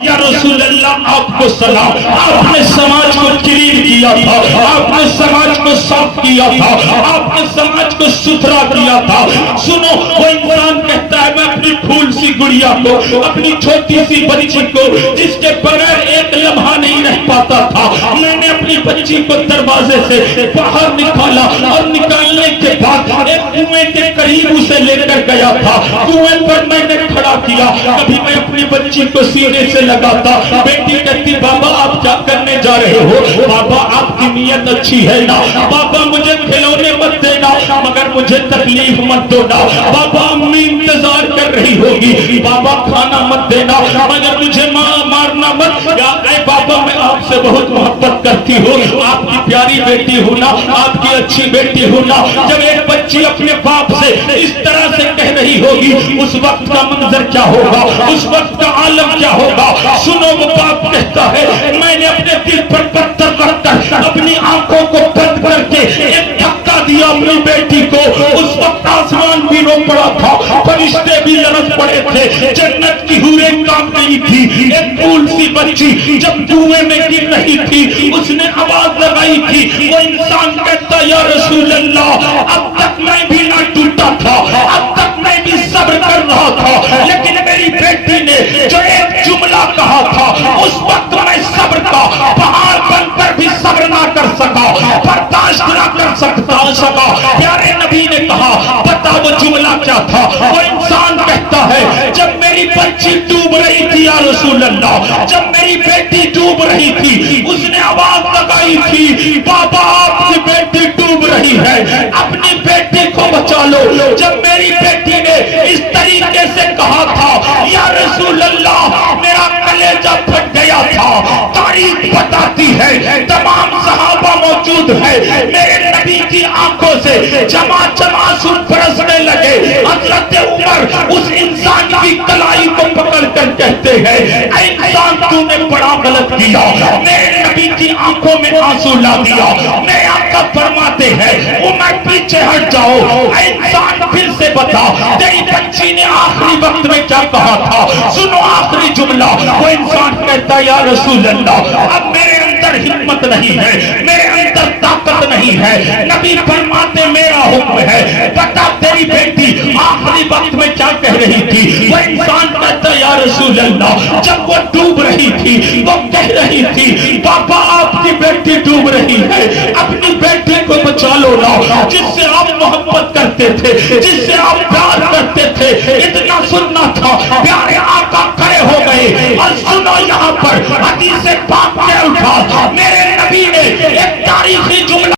یا رسول اللہ آپ کو سلام، آپ نے سماج کو کلین کیا تھا، آپ نے سماج کو صاف کیا تھا، آپ نے سماج کو ستھرا کیا تھا۔ سنو، وہ انسان کہتا ہے میں اپنی پھول سی گڑیا کو، اپنی چھوٹی سی بچی کو جس کے بغیر ایک لمحہ نہیں رہ پاتا تھا، میں نے اپنی بچی کو دروازے سے باہر نکالا اور نکالنے کے بعد ایک کنویں کے قریب اسے لے کر گیا تھا، کنویں پر میں نے کھڑا کیا، کبھی میں اپنی بچی کو سینے سے لگاتا، بیٹی کہتی بابا آپ کیا کرنے جا رہے ہو؟ بابا آپ کی نیت اچھی ہے نا، بابا مجھے کھلونے مت دینا مگر مجھے تکلیف مت دو نا، بابا امی انتظار کر رہی ہوگی، بابا کھانا مت دینا مگر مجھے مارنا مت، یا اے بابا میں آپ سے بہت محبت کرتی ہوں، آپ کی پیاری بیٹی ہوں نا، آپ کی اچھی بیٹی ہوں نا۔ جب ایک بچی اپنے باپ سے اس طرح سے کہہ رہی ہوگی اس وقت کا منظر کیا ہوگا، اس وقت کا عالم کیا ہوگا؟ سنو، وہ باپ کہتا ہے میں نے اپنے دل پر پتھر رکھ کر اپنی آنکھوں کو بند کر کے ایک دھکا دیا اپنی بیٹی کو، اس وقت آسمان بھی رو پڑا تھا، فرشتے بھی لرز پڑے تھے، جنت کی حوریں کانپ رہی تھی۔ ایک پھول سی بچی جب کنویں میں گر رہی تھی اس نے آواز لگائی تھی، وہ انسان کہتا یا رسول اللہ اب تک میں بھی نہ ٹوٹا تھا، اب تک میں بھی صبر کر رہا تھا، لیکن میری بیٹی نے جو ایک جملہ کہا تھا اس وقت میں صبر کا پہاڑ بن کر بھی صبر نہ کر سکا، برداشت نہ کر سکا۔ پیارے نبی نے کہا پتا وہ جملہ کیا تھا؟ وہ انسان کہتا ہے جب میری بچی ڈوب رہی تھی یا رسول اللہ، جب میری بیٹی ڈوب رہی تھی اس نے آواز لگائی تھی بابا آپ کی بیٹی ڈوب رہی ہے، اپنی بیٹی کو بچا لو۔ جب میری بیٹی نے اس طریقے سے کہا تھا یا رسول اللہ میرا کلیجہ پھٹ گیا تھا۔ تاریخ بتاتی ہے تمام صحابہ موجود ہے، میرے نبی کی آنکھوں سے جمع آنسو برسنے لگے۔ حضرت عمر اس انسان کی کلائی کو پکڑ کر کہتے ہیں اے انسان تو نے بڑا غلط کیا، میرے نبی کی آنکھوں میں آنسو لا دیا۔ میرے آقا فرماتے ہیں عمر پیچھے ہٹ جاؤ، اے انسان پھر سے بتا تیری بچی نے آخری وقت میں کیا کہا تھا؟ سنو آخری جملہ، وہ انسان کہتا یا رسول اللہ اب میرے اندر ہمت نہیں ہے، میرے اندر طاقت نہیں ہے۔ نبی فرماتے میرا حکم ہے بتا تیری بیٹی آخری وقت میں کیا کہہ رہی تھی؟ وہ انسان کہتا یا رسول اللہ جب وہ ڈوب رہی تھی وہ کہہ رہی تھی پاپا آپ کی بیٹی ڈوب رہی ہے، اپنی بیٹی کو بچا لو نا، جس سے آپ محبت کرتے تھے، جس سے آپ پیار کرتے تھے، اتنا سننا تھا۔ پیارے آقا کھڑے ہو گئے اور سنو یہاں پر حدیث پاک کے الفاظ، میرے نبی نے